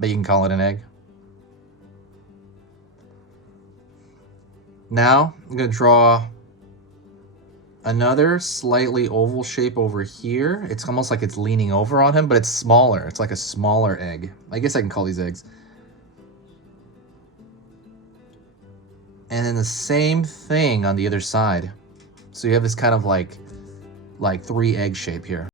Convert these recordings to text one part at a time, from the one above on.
but you can call it an egg. Now I'm going to draw another slightly oval shape over here. It's almost like it's leaning over on him, but it's smaller. It's like a smaller egg. I guess I can call these eggs. And then the same thing on the other side. So you have this kind of like 3 egg shape here.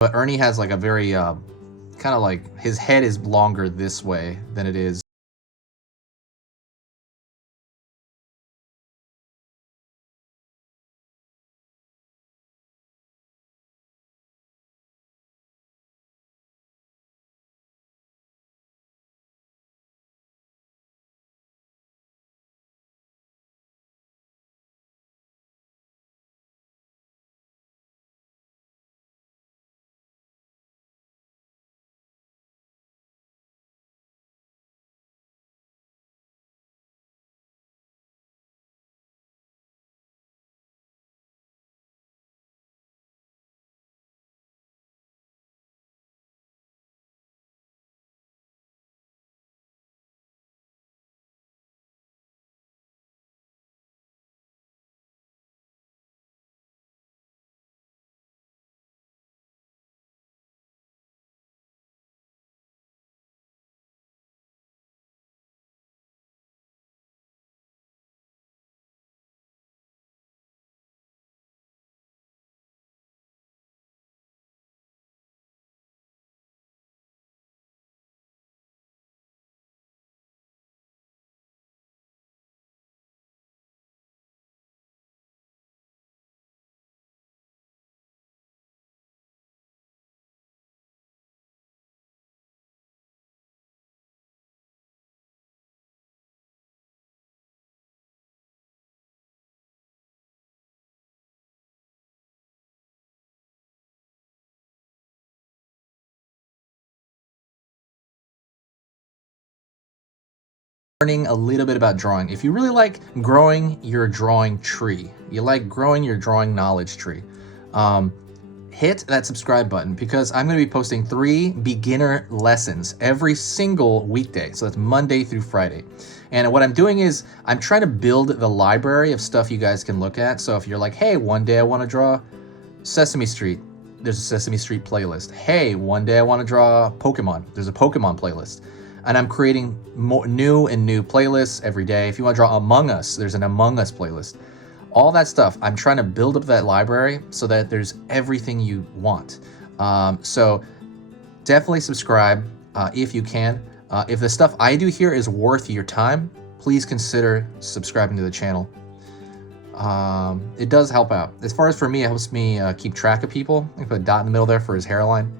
But Ernie has like a very kind of like his head is longer this way than it is. Learning a little bit about drawing. If you really like growing your drawing tree, you like growing your drawing knowledge tree, hit that subscribe button because I'm going to be posting 3 beginner lessons every single weekday. So that's Monday through Friday. And what I'm doing is I'm trying to build the library of stuff you guys can look at. So if you're like, hey, one day I want to draw Sesame Street, there's a Sesame Street playlist. Hey, one day I want to draw Pokemon, there's a Pokemon playlist. And I'm creating more new playlists every day. If you want to draw Among Us, there's an Among Us playlist. All that stuff, I'm trying to build up that library so that there's everything you want. So definitely subscribe if you can. If the stuff I do here is worth your time, please consider subscribing to the channel. It does help out. As far as for me, it helps me keep track of people. I put a dot in the middle there for his hairline.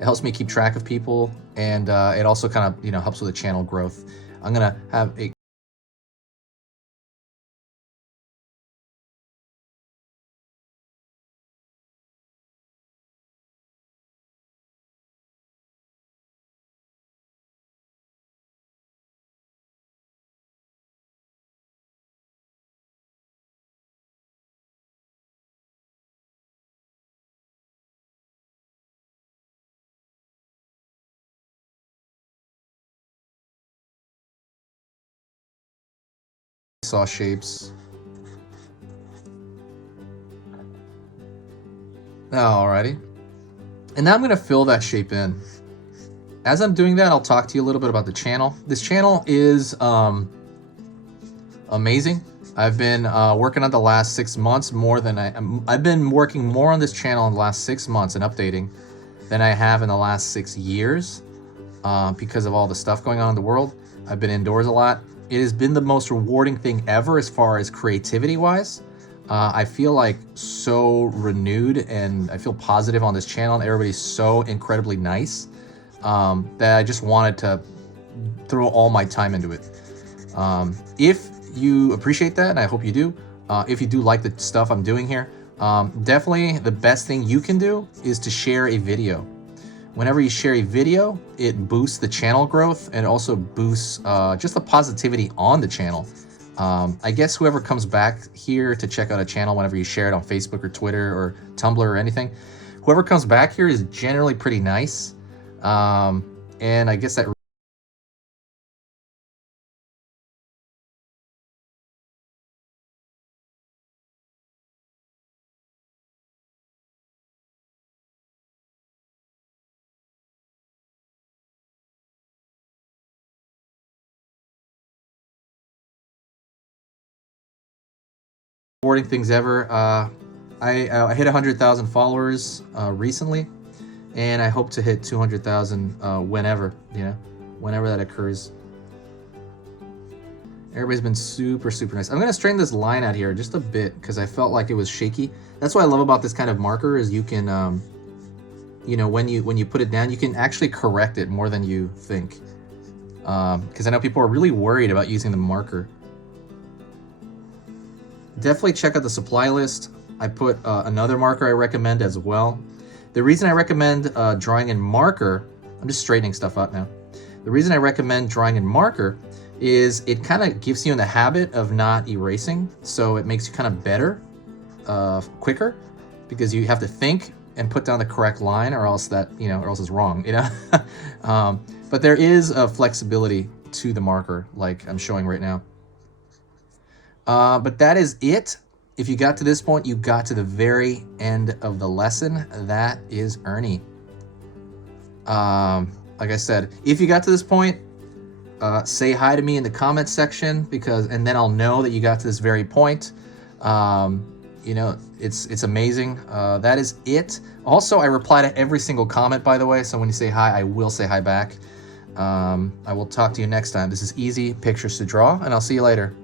It helps me keep track of people, and it also kind of, helps with the channel growth. I'm gonna have a saw shapes. Alrighty. And now I'm gonna fill that shape in. As I'm doing that, I'll talk to you a little bit about the channel. This channel is amazing. I've been working on the last 6 months more than I've been working more on this channel in the last 6 months and updating than I have in the last 6 years because of all the stuff going on in the world. I've been indoors a lot. It has been the most rewarding thing ever as far as creativity wise. I feel like so renewed and I feel positive on this channel, and everybody's so incredibly nice that I just wanted to throw all my time into it. If you appreciate that, and I hope you do, if you do like the stuff I'm doing here, definitely the best thing you can do is to share a video. Whenever you share a video, it boosts the channel growth and also boosts just the positivity on the channel. I guess whoever comes back here to check out a channel whenever you share it on Facebook or Twitter or Tumblr or anything, whoever comes back here is generally pretty nice. And I guess that rewarding things ever. I hit 100,000 followers recently, and I hope to hit 200,000 whenever that occurs. Everybody's been super nice. I'm gonna straighten this line out here just a bit because I felt like it was shaky. That's what I love about this kind of marker is you can, when you put it down, you can actually correct it more than you think. Because I know people are really worried about using the marker. Definitely check out the supply list. I put another marker I recommend as well. The reason I recommend drawing in marker, I'm just straightening stuff up now. The reason I recommend drawing in marker is it kind of gives you in the habit of not erasing. So it makes you kind of better, quicker, because you have to think and put down the correct line or else that, or else it's wrong, But there is a flexibility to the marker like I'm showing right now. But that is it. If you got to this point, you got to the very end of the lesson. That is Ernie. Like I said, if you got to this point, say hi to me in the comments section and then I'll know that you got to this very point. It's amazing. That is it. Also, I reply to every single comment, by the way. So when you say hi, I will say hi back. I will talk to you next time. This is Easy Pictures to Draw, and I'll see you later.